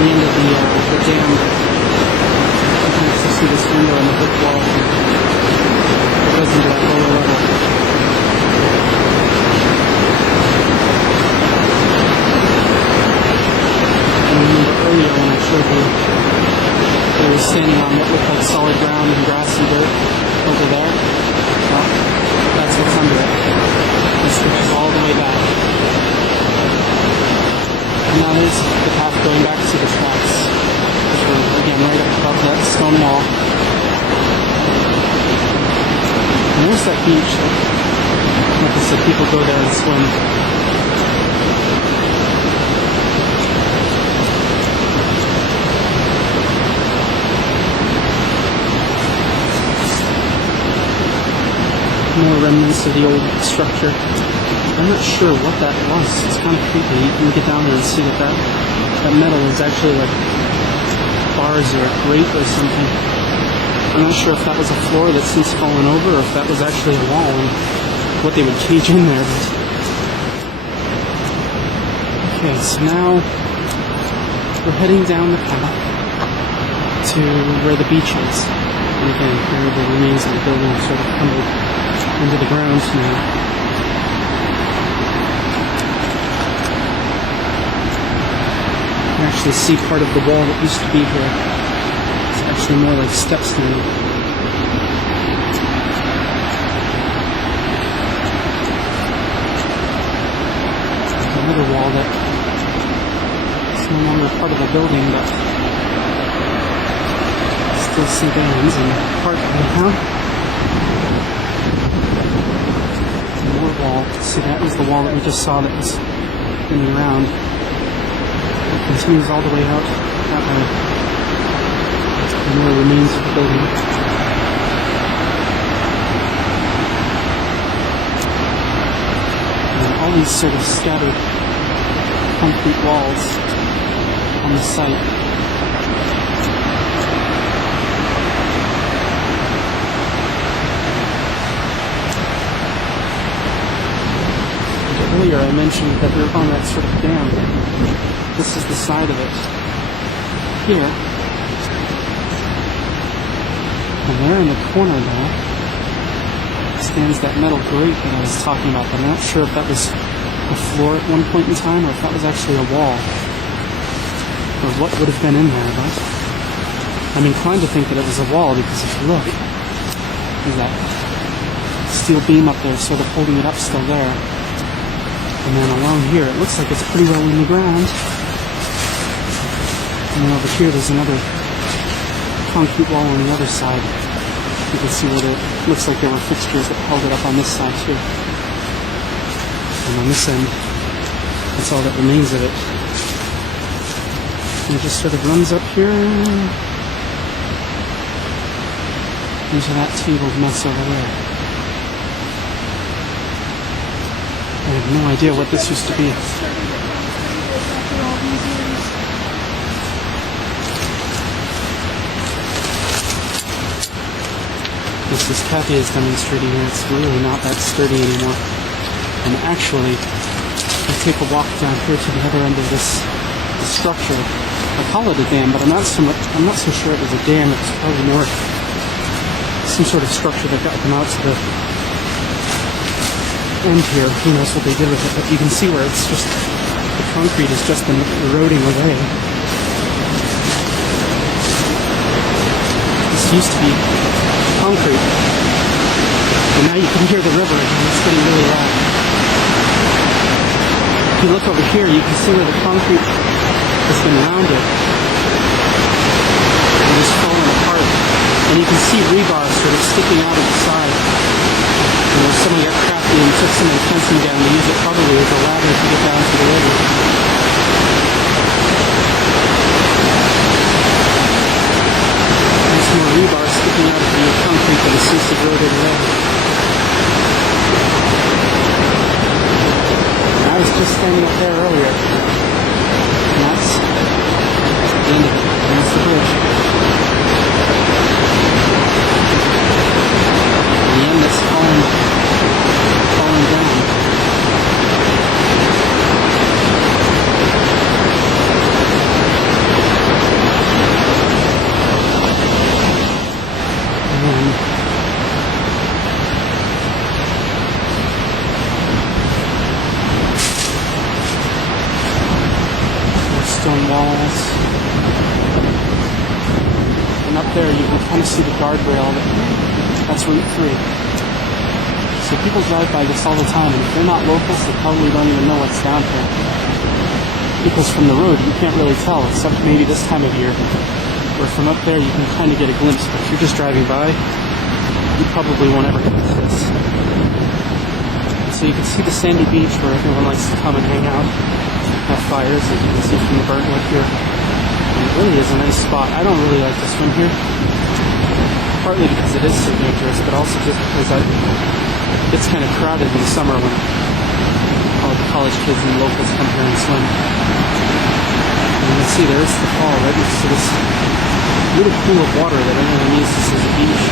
the end of the dam. You can actually see this window in the brick wall. It goes into that lower level. And remember earlier when I showed you, I was standing on what looked like solid ground and grassy dirt over there. Well, that's what's under it. It stretches all the way back. And now there's the path going back to the tracks, which were, again, right up above that stone wall. And there's that beach. Like I said, people go there and swim. More remnants of the old structure. I'm not sure what that was. It's kind of creepy. You can get down there and see that metal is actually like bars or a grate or something. I'm not sure if that was a floor that's since fallen over or if that was actually a wall and what they would cage in there. Okay, so now we're heading down the path to where the beach is. And again, here the remains of the building sort of crumbled into the ground now. You actually see part of the wall that used to be here. It's actually more like steps now. Another wall that is no longer part of the building, but still stands and part of it, huh? Wall. See, that was the wall that we just saw that was in the ground. It continues all the way out that way. And more remains of the building. And all these sort of scattered concrete walls on the site. Earlier I mentioned that we were on that sort of dam. This is the side of it. Here. And there in the corner there stands that metal grate that I was talking about. But I'm not sure if that was a floor at one point in time or if that was actually a wall. Or what would have been in there, but I'm inclined to think that it was a wall because if you look, there's that steel beam up there sort of holding it up still there. And then along here, it looks like it's pretty well in the ground. And then over here, there's another concrete wall on the other side. You can see where it looks like there were fixtures that held it up on this side too. And on this end, that's all that remains of it. And it just sort of runs up here into that tangled mess over there. I have no idea what this used to be. This is Kathy is demonstrating here. It's really not that sturdy anymore. And actually, I take a walk down here to the other end of this structure. I call it a dam, but I'm not so sure it was a dam. It's probably more some sort of structure that got them out to the end here. Who knows what they did with it, but you can see where it's just, the concrete has just been eroding away. This used to be concrete, and now you can hear the river, and it's getting really loud. If you look over here, you can see where the concrete has been rounded and just fallen apart, and you can see rebar sort of sticking out of the side. You know, someone got crafty and took some of the fencing down to use it probably as a ladder to get down to the river. There's more rebar sticking out of the concrete that has since eroded away. I was just standing up there earlier. And that's the end of it. And that's the bridge. And the end that's falling down. stone walls. And up there you can kind of see the guardrail. That's Route 3. So people drive by this all the time, and if they're not locals, they probably don't even know what's down here. Because from the road, you can't really tell, except maybe this time of year. Where from up there, you can kind of get a glimpse, but if you're just driving by, you probably won't ever catch this. So you can see the sandy beach where everyone likes to come and hang out, have fires, as you can see from the burntwood here. And it really is a nice spot. I don't really like to swim here, partly because it is so dangerous, but also just because it's kind of crowded in the summer when all the college kids and locals come here and swim. And you can see there's the fall right next to this little pool of water that everyone uses as a beach.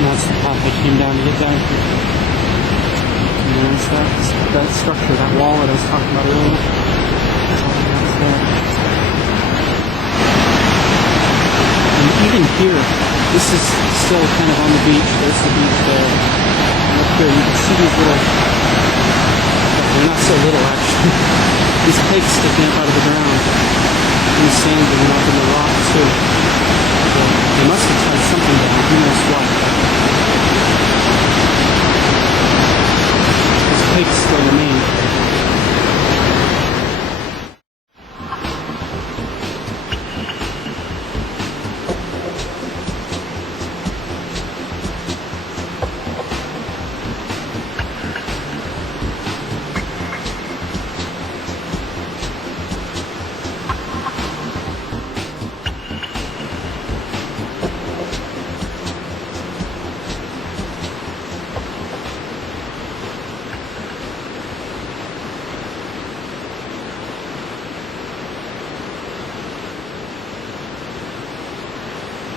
And that's the path I came down to get down here. And there's that structure, that wall that I was talking about earlier. And even here, this is still kind of on the beach. There's the beach there. And up here, you can see these little, they're not so little actually, these pigs sticking up out of the ground in the sand and up in the rock too. They must have